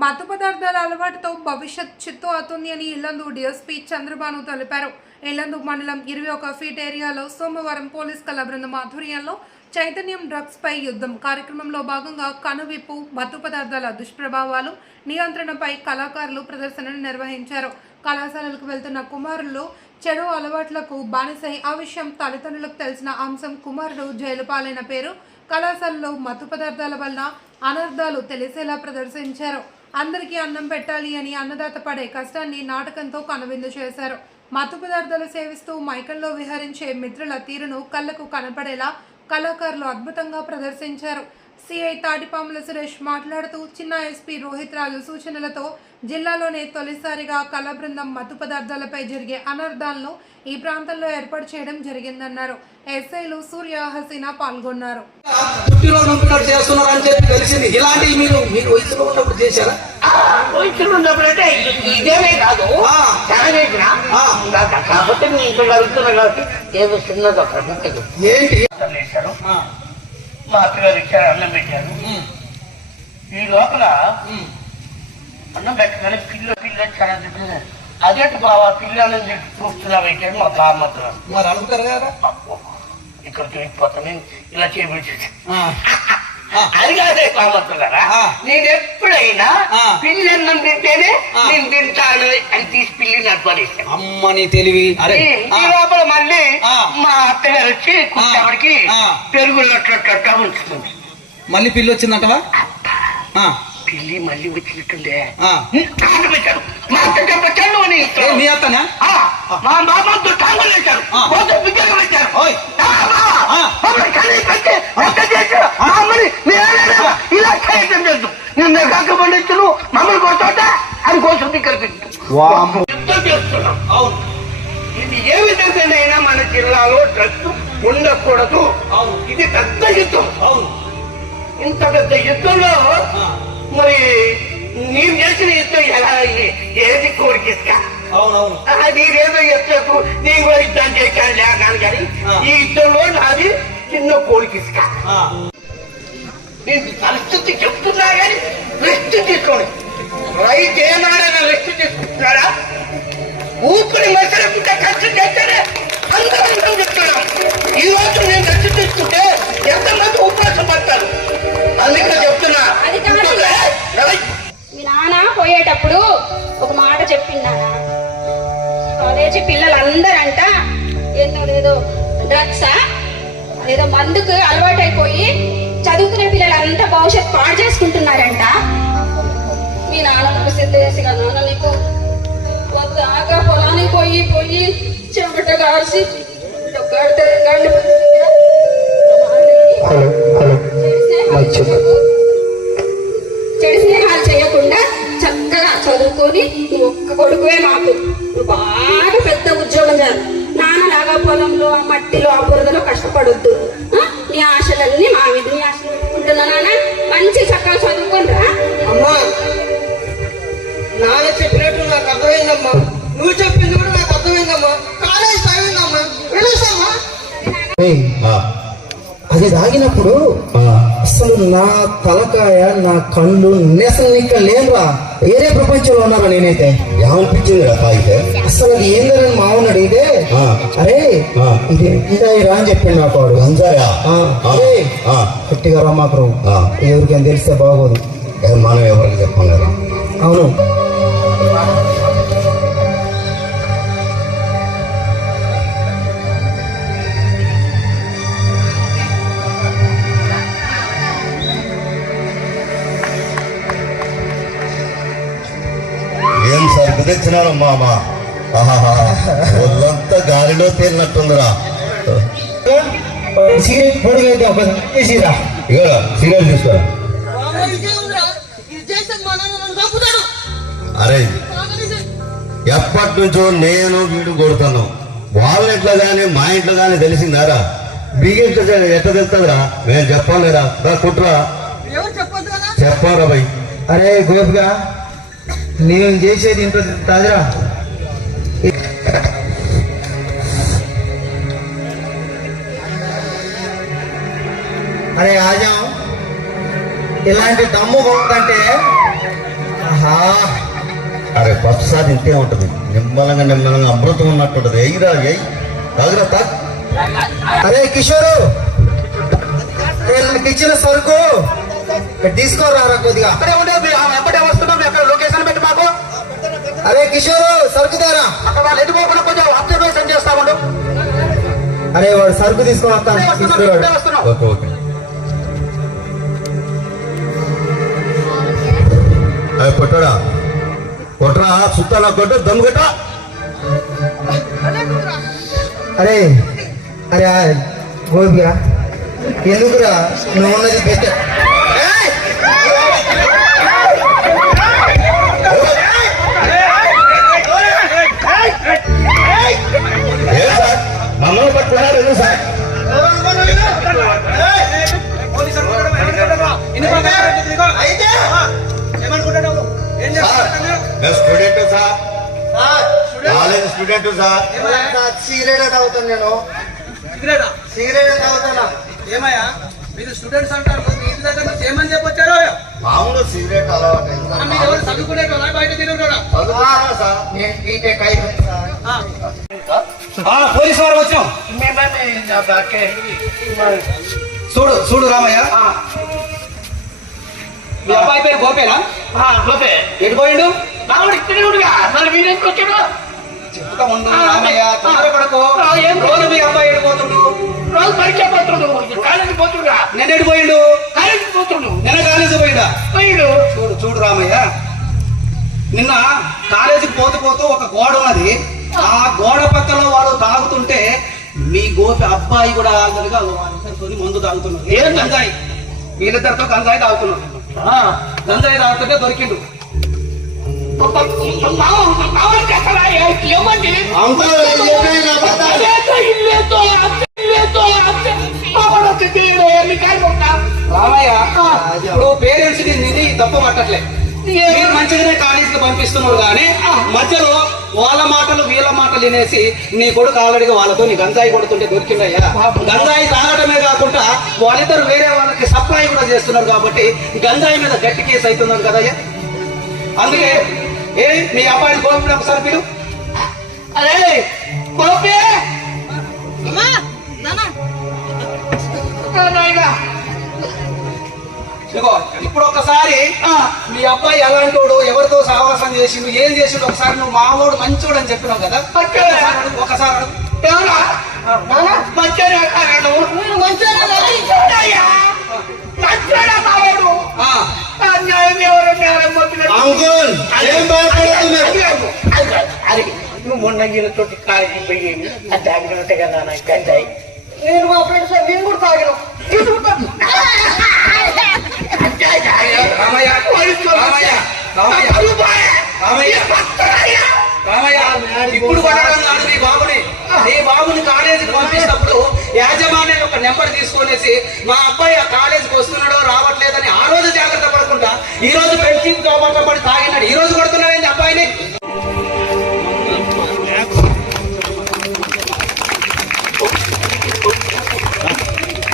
మత్తు పదార్థాల అలవాటుతో భవిష్యత్ చిత్తు అవుతుంది అని ఇల్లందు డిఎస్పీ చంద్రబాను తెలిపారు. ఇల్లందు మండలం ఇరవై ఒక ఫీట్ ఏరియాలో సోమవారం పోలీస్ కళ బృందం ఆధ్వర్యంలో చైతన్యం డ్రగ్స్పై యుద్ధం. కార్యక్రమంలో భాగంగా కనువిప్పు మత్తు పదార్థాల దుష్ప్రభావాలు నియంత్రణపై కళాకారులు ప్రదర్శనను నిర్వహించారు. కళాశాలలకు వెళ్తున్న కుమారులు చెడు అలవాట్లకు బానిసై ఆ విషయం తల్లిదండ్రులకు తెలిసిన అంశం కుమారుడు జైలు పాలైన పేరు కళాశాలలో మత్తు పదార్థాల వల్ల అనర్థాలు తెలిసేలా ప్రదర్శించారు. అందరికీ అన్నం పెట్టాలి అని అన్నదాత పడే కష్టాన్ని నాటకంతో కనువిందు చేశారు. మత్తు పదార్థాలు సేవిస్తూ మైకంలో విహరించే మిత్రుల తీరును కళ్ళకు కనపడేలా కళాకారులు అద్భుతంగా ప్రదర్శించారు. సిఐ తాటిపాముల సురేష్ మాట్లాడుతూ చిన్న ఎస్పీ రోహిత్ రాజు సూచనలతో జిల్లాలోనే తొలిసారిగా కళా బృందం మత్తు పదార్థాలపై జరిగే అనర్థాలను ఈ ప్రాంతంలో ఏర్పాటు చేయడం జరిగిందన్నారు. ఎస్ఐలు సూర్య హసీనా పాల్గొన్నారు. ఏంటి? మా అత్తగారు ఇచ్చారు అన్నం పెట్టారు. ఈ లోపల. అన్నం పెట్టగానే పిల్ల పిల్ల చాలా చెప్పింది అదేంటి బావా పిల్లలని చెప్పి చూస్తున్నా పెట్టాడు మా బామ్మతో మరి అడుగుతారు కదా? ఇక్కడ తిరిగిపోతాను ఇలా చేయబడి అది కాదే ఆ. నేను ఎప్పుడైనా. పిల్లి అన్నం తింటేనే. నేను తింటాను అని తీసి పిల్లి నడపడేస్తాను అమ్మ నీ తెలివి. అరే ఈ లోపల మళ్ళీ. మా అత్తగారు వచ్చి కూర్చోబడికి ఆ. పెరుగులట్లట్ట ఉంచుతుంది మళ్ళీ పిల్లి వచ్చిందంటవా? పిల్లి మళ్ళీ వచ్చినట్టుండే మా అత్త చెప్పచ్చాను అని అత్తనా? మా బాబాతో టాంగులు అవును. ఇది ఏ విధంగానైనా మన జిల్లాలో డ్రగ్స్ ఉండకూడదు. అవును. ఇది పెద్ద యుద్ధం. అవును. ఇంత పెద్ద యుద్ధంలో మరి నీవు చేసిన యుద్ధం ఎలా? ఏది కోరికిస్క అవునవును. నీరేదో ఎత్తకు నీ కూడా యుద్ధం చేశాను లేకాను కానీ. ఈ యుద్ధంలో నాది చిన్న కోరికిస్క నేను పరిస్థితి చెప్తున్నా కానీ రెస్ట్ తీసుకోండి. రైతు ఏనాడైనా రెస్ట్ ఊపిరి మసలకుంటే ఖర్చు చేస్తేనే అందరూ అందరూ చెప్తున్నాం ఈ రోజు నేను రెస్ట్ తీసుకుంటే ఎంతమంది ఉపవాసం పడతారు అందుకే చెప్తున్నా. మీ నాన్న పోయేటప్పుడు ఒక మాట చెప్పిండానా కాలేజీ పిల్లలందరంట ఏందో ఏదో డ్రగ్సా? ఏదో మందుకు అలవాటైపోయి చదువుకునే పిల్లలంతా భవిష్యత్తు పాడు చేసుకుంటున్నారంట. మీ నాన్న పరిస్థితి తెలిసి కదా నాన్న నీకు? దాకా పొలానికి పోయి పోయి చెమట గడితే హలో చెడు స్నేహాలు చేయకుండా చక్కగా చదువుకొని నువ్వు ఒక్క కొడుకువే మాకు. నువ్వు బాగా పెద్ద ఉద్యోగం చేయాలి. నాన్నలాగా పొలంలో ఆ మట్టిలో ఆ బురదలో కష్టపడొద్దు? నీ ఆశలన్నీ మా నీ ఆశలు పెట్టుకుంటున్నా నాన్న. మంచి చక్కగా చదువుకొని రా. అమ్మా నాన్న చెప్పినట్టు నాకు అర్థమైందమ్మా. నువ్వు చెప్పింది కూడా నాకు అర్థమైందమ్మా. కాలేజ్ వెళ్ళొస్తామా అది తాగినప్పుడు అసలు నా తలకాయ నా కళ్ళు ఇక్కడ లేనురా. వేరే ప్రపంచంలో ఉన్నారా నేనైతే? ఏమనిపించింది తాగితే అసలు అది ఏందని మామూలు అడిగితే ఆ. అరే. ఇది ఎంజాయిరా అని చెప్పిండు నాకు వాడు ఆ, అరే ఆ. గట్టిగా రా మాకు. ఎవరికైనా తెలిస్తే బాగోదు. ఏ, మనం ఎవరికి చెప్పం కదా అవును. తెచ్చినారు మామ. ఒళ్ళంతా గాలిలో తేలినట్టుందిరా. సిగరెట్ పొడిగైతే ఒక చేసిరా ఇక సిగరెట్ తీసుకోరా అరే ఎప్పటి నుంచో నేను వీడు కొడుతాను. వాళ్ళ ఇంట్లో కానీ మా ఇంట్లో కానీ తెలిసిందారా మీ ఇంట్లో ఎట్లా తెలుస్తుందిరా మేము చెప్పాలిరా రా. కుట్రా. చెప్పారా భయ్ అరే గోపిగా నేను చేసేది ఇంత తాజరా. అరే ఆజం ఇలాంటి దమ్ము పోతుంటే ఒకసారి ఇంతే ఉంటుంది. నిమ్మలంగా నిమ్మలంగా అమృతం ఉన్నట్టు ఉంటుంది ఎయిరా ఎయ్ తాగురా తాగు. అరే కిషోరు ఇచ్చిన సరుకు. తీసుకోరారా కొద్దిగా. అక్కడే ఉండే ఎప్పుడే వస్తున్నాం. మాకు. అరే కిషోరు సరుకు తేరా. అక్కడ వాళ్ళు కొంచెం అబ్జర్వేషన్ చేస్తామండు అరే వాడు సరుకు తీసుకొని వస్తాను ఓకే ఓకే. అయ్యి కొట్టడా కొట్టరా సుత్తాలా కొట్టు దమ్ కొట్ట అరే అరే ఆ, గోపిగా ఎందుకురా? నువ్వు ఉన్నది బెస్ట్ నేను బీటెక్ అయిపోయింది సార్ పోలీసు వారు వచ్చాం. చూడు చూడు రామయ్య. మీ అబ్బాయి పేరు గోపేనా? ఎటు పోయిండు? చెప్తా ఉండు రామయ్య తొందరపడకు రోజు మీ అబ్బాయి ఎడిపోతుండు నేను ఎడిపోయిండు నిన్న కాలేజీకి పోతూ పోతూ ఒక గోడ ఉన్నది ఆ గోడ పక్కన వాడు తాగుతుంటే మీ గోపి అబ్బాయి కూడా ఆగలిగా వాళ్ళిద్దరితో మందు తాగుతున్నారు ఏం గంజాయి వీళ్ళిద్దరితో గంజాయి తాగుతున్నారు ఆ, గంజాయి తాగుతుంటే దొరికిండు రామయ్య ఇప్పుడు పేరెంట్స్కి నిధి తప్పు పట్టట్లే మీరు మంచిగానే కాలేజీకి పంపిస్తున్నారు కానీ మధ్యలో వాళ్ళ మాటలు వీళ్ళ మాటలు వినేసి నీ కొడుకు ఆల్రెడీగా వాళ్ళతో నీ గంజాయి కొడుతుంటే దొరికిందయ్యా గంజాయి తాగడమే కాకుండా వాళ్ళిద్దరు వేరే వాళ్ళకి సప్లై కూడా చేస్తున్నారు కాబట్టి గంజాయి మీద గట్టి కేసు అవుతున్నారు కదయ్యా. అందుకే ఏ మీ అబ్బాయిని గోపి ఒకసారి అదే ఇదిగో ఇప్పుడు ఒకసారి మీ అబ్బాయి ఎలాంటోడు ఎవరితో సహవాసం చేసిండు ఏం చేసిండు ఒకసారి నువ్వు మామూడు మంచోడు అని చెప్పినావు కదా. ఒకసారి నువ్వు మొన్న వీళ్ళతోటి కాలేజీ పోయి ఆ తాగినట్టుగా నాన్న గంజాయి. నేను మా ఫ్రెండ్స్ మేము కూడా తాగినాం. ఇప్పుడు కొట్టడం కాదు నీ బాబుని. నీ బాబుని కాలేజీకి పంపించినప్పుడు యాజమాన్యం యొక్క నెంబర్ తీసుకొనేసి మా అబ్బాయి ఆ కాలేజీకి వస్తున్నాడో రావట్లేదని ఆ రోజు జాగ్రత్త పడకుండా ఈ రోజు పెంచి పడి తాగినాడు ఈ రోజు కొడుతున్నాడు అబ్బాయిని?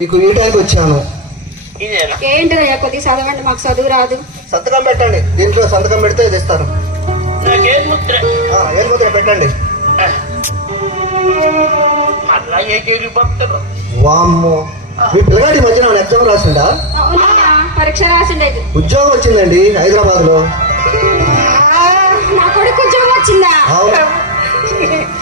నీకు ఈ టైంకి వచ్చాను. ఏంటిదయ్యా కొద్ది చదవండి మాకు చదువు రాదు. సంతకం పెట్టండి. దీంట్లో సంతకం పెడితే తెస్తాను. నాకేం ముద్ర? ఆ, ఏం ముద్ర పెట్టండి. మళ్ళా ఏ భక్తులు వామ్మో. మీ పిల్లగాడి మధ్యన ఎగ్జామ్ రాసిండా అవునయ్యా పరీక్ష రాసిండేది. ఉద్యోగం వచ్చిందండి హైదరాబాద్లో నా కొడుకు ఉద్యోగం వచ్చిందా? అవును.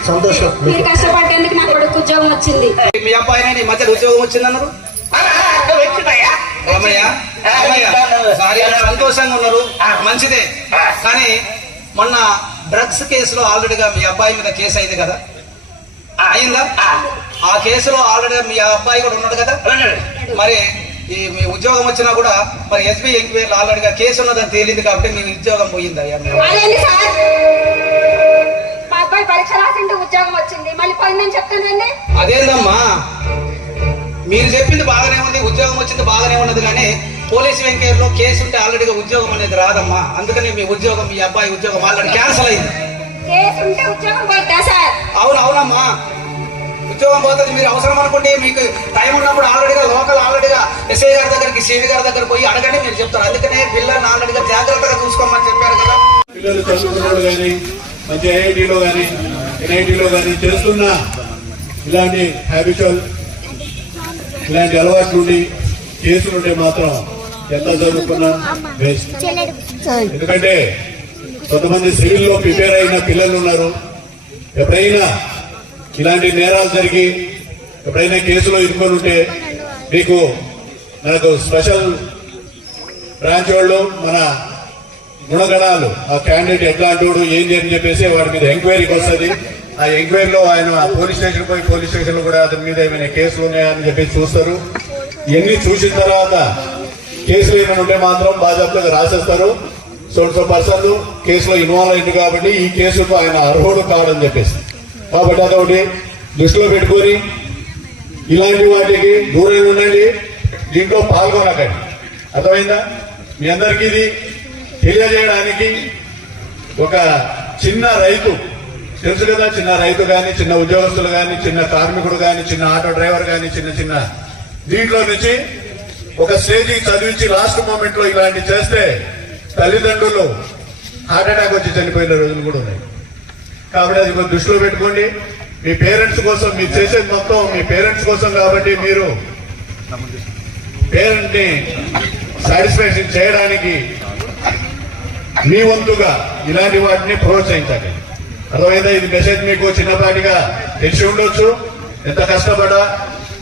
సంతోషం. మీరు కష్టపడేందుకు నా కొడుకు ఉద్యోగం వచ్చింది. మీ అబ్బాయినే నీ మధ్య ఉద్యోగం వచ్చిందన్నారు? సారీ సంతోషంగా ఉన్నారు. మంచిదే. కానీ మొన్న డ్రగ్స్ కేసులో ఆల్రెడీగా మీ అబ్బాయి మీద కేసు అయింది కదా? అయిందా? ఆ. కేసులో ఆల్రెడీ మీ అబ్బాయి కూడా ఉన్నాడు కదా? మరి ఈ మీ ఉద్యోగం వచ్చినా కూడా మరి ఎస్బీ ఎంక్వైరీలో ఆల్రెడీగా కేసు ఉన్నదని తేలింది కాబట్టి మీ ఉద్యోగం పోయింది? అయ్యా అదేందమ్మా? మీరు చెప్పింది బాగానే ఉంది ఉద్యోగం వచ్చింది బాగానే ఉన్నది కానీ పోలీస్ వెంకయ్యలో కేసు ఉంటే ఆల్రెడీగా ఉద్యోగం అనేది రాదమ్మా. అందుకని మీ ఉద్యోగం మీ అబ్బాయి ఉద్యోగం ఆల్రెడీ క్యాన్సిల్ అయింది. కేసు ఉంటే ఉద్యోగం పోద్దా సార్? అవును అవునమ్మా. ఉద్యోగం పోతుంది మీరు అవసరం అనుకుంటే మీకు టైం ఉన్నప్పుడు ఆల్రెడీగా లోకల్ ఆల్రెడీగా ఎస్ఐ గారి దగ్గరికి సివి గారి దగ్గర పోయి అడగండి మీరు చెప్తారు. అందుకనే పిల్లల్ని ఆల్రెడీగా జాగ్రత్తగా చూసుకోమని చెప్పారు కదా. పిల్లలు చదువుకున్నాడు కానీ మంచి ఐఐటిలో కానీ ఎన్ఐటిలో కానీ చేస్తున్న ఇలాంటి హ్యాబిచువల్ ఇలాంటి అలవాట్లు ఉండి కేసులుంటే మాత్రం ఎంత చదువుకున్నా వేస్ట్. ఎందుకంటే కొంతమంది సివిల్లో ప్రిపేర్ అయిన పిల్లలు ఉన్నారు. ఎప్పుడైనా ఇలాంటి నేరాలు జరిగి ఎప్పుడైనా కేసులో ఇరుకొని ఉంటే మీకు మనకు స్పెషల్ బ్రాంచ్ వాళ్ళు మన గుణగణాలు ఆ క్యాండిడేట్ ఎట్లాంటి వాడు ఏంటి అని చెప్పేసి వాడి మీద ఎంక్వైరీకి వస్తుంది. ఆ ఎంక్వైరీలో ఆయన పోలీస్ స్టేషన్ పోయి పోలీస్ స్టేషన్లో కూడా అతని మీద ఏమైనా కేసులు ఉన్నాయా అని చెప్పి చూస్తారు. ఇవన్నీ చూసిన తర్వాత కేసులు ఏమైనా ఉంటే మాత్రం బాధ్యతగా రాసేస్తారు. సో సో కేసులో ఇన్వాల్వ్ అయింది కాబట్టి ఈ కేసుకు ఆయన అర్హుడు కావడం చెప్పేసి. కాబట్టి అదొకటి దృష్టిలో పెట్టుకొని ఇలాంటి వాటికి దూరంగా ఉండండి. దీంట్లో పాల్గొనకండి. అర్థమైందా? మీ అందరికీ ఇది తెలియజేయడానికి ఒక చిన్న రైతు తెలుసు కదా చిన్న రైతు కానీ చిన్న ఉద్యోగస్తులు కానీ చిన్న కార్మికుడు కానీ చిన్న ఆటో డ్రైవర్ కానీ చిన్న చిన్న దీంట్లో నుంచి ఒక స్టేజీ చదివించి లాస్ట్ మూమెంట్లో ఇలాంటి చేస్తే తల్లిదండ్రులు హార్ట్ అటాక్ వచ్చి చనిపోయిన రోజులు కూడా ఉన్నాయి. కాబట్టి అది కొంచెం దృష్టిలో పెట్టుకోండి. మీ పేరెంట్స్ కోసం మీరు చేసేది మొత్తం మీ పేరెంట్స్ కోసం కాబట్టి మీరు పేరెంట్ని సాటిస్ఫాక్షన్ చేయడానికి మీ వంతుగా ఇలాంటి వాటిని ప్రోత్సహించాలి. అర్థమైందా ఇది మెసేజ్ మీకు చిన్నపాటిగా తెలిసి ఉండొచ్చు. ఎంత కష్టపడా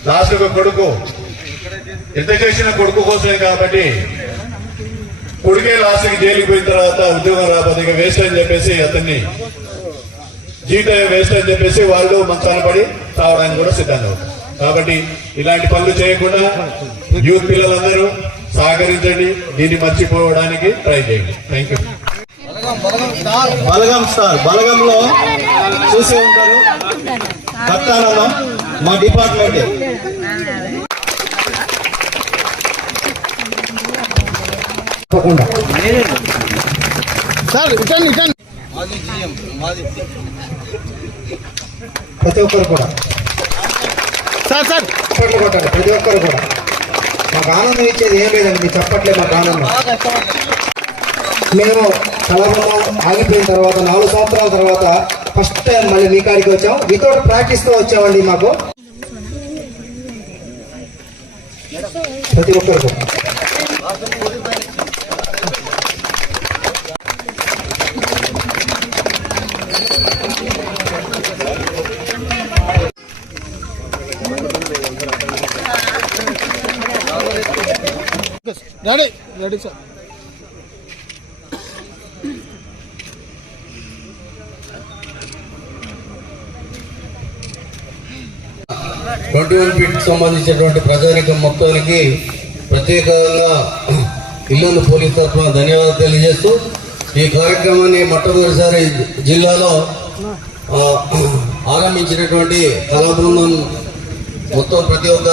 లాస్ట్ ఒక కొడుకు. ఎంత చేసిన కొడుకు కోసమే కాబట్టి కొడుకే లాస్ట్కి జైలుకి పోయిన తర్వాత ఉద్యోగం రాకపోతే ఇక వేస్ట్ అని చెప్పేసి అతన్ని జీతం వేస్ట్ అని చెప్పేసి వాళ్ళు మంచాన పడి కూడా సిద్ధంగా అవుతారు కాబట్టి ఇలాంటి పనులు చేయకుండా యూత్ పిల్లలందరూ సహకరించండి. దీన్ని మర్చిపోవడానికి ట్రై చేయండి. థ్యాంక్ యూ బలగం స్టార్ బలగంలో చూసి ఉంటారు. కట్టానమ్మ మా డిపార్ట్మెంట్. సార్ ఇటండి ఇటండి. ప్రతి ఒక్కరు కూడా. Sir sir. చప్పట్లు కొట్టండి ప్రతి ఒక్కరు కూడా. మాకు ఆనందం ఇచ్చేది ఏం లేదండి మీరు చెప్పట్లే మాకు ఆనందం. మేము కలవడం ఆగిపోయిన తర్వాత నాలుగు సంవత్సరాల తర్వాత ఫస్ట్ టైం మళ్ళీ మీ కాడికి వచ్చాం. వితౌట్ ప్రాక్టీస్తో వచ్చామండి మాకు. ప్రతి ఒక్కరు సార్ ట్వంటీ వన్ ఫీట్ సంబంధించినటువంటి ప్రజానికం మొత్తానికి ప్రత్యేకంగా ఇల్లందు పోలీస్ తరఫున ధన్యవాదాలు తెలియజేస్తూ ఈ కార్యక్రమాన్ని మొట్టమొదటిసారి జిల్లాలో ఆరంభించినటువంటి కళా బృందం మొత్తం ప్రతి ఒక్క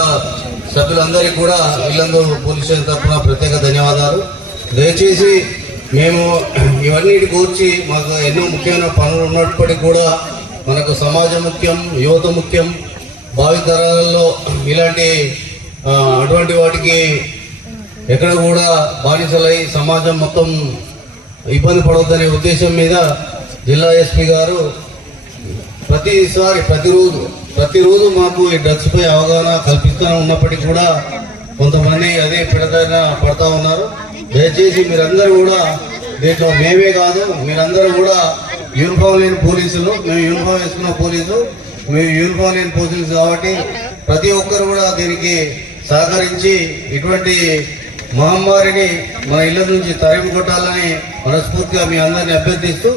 సభ్యులందరికీ కూడా ఇల్లందు పోలీస్ స్టేషన్ తరఫున ప్రత్యేక ధన్యవాదాలు. దయచేసి మేము ఇవన్నిటి కూర్చి మాకు ఎన్నో ముఖ్యమైన పనులు ఉన్నప్పటికీ కూడా మనకు సమాజం ముఖ్యం యువత ముఖ్యం భావితరాలలో ఇలాంటి అటువంటి వాటికి ఎక్కడ కూడా బానిసలై సమాజం మొత్తం ఇబ్బంది పడవద్దనే ఉద్దేశం మీద జిల్లా ఎస్పీ గారు ప్రతిసారి ప్రతిరోజు ప్రతిరోజు మాకు ఈ డ్రగ్స్పై అవగాహన కల్పిస్తూ ఉన్నప్పటికీ కూడా కొంతమంది అదే పిడతైన పడతా ఉన్నారు. దయచేసి మీరందరూ కూడా దీంట్లో మేమే కాదు మీరందరూ కూడా యూనిఫామ్ లేని పోలీసులు మేము యూనిఫామ్ వేసుకున్న పోలీసు మేము యూనిఫామ్ లేని కాబట్టి ప్రతి ఒక్కరు కూడా దీనికి సహకరించి ఇటువంటి మహమ్మారిని మన ఇళ్ళ నుంచి తరిమి కొట్టాలని మనస్ఫూర్తిగా మీ అందరిని అభ్యర్థిస్తూ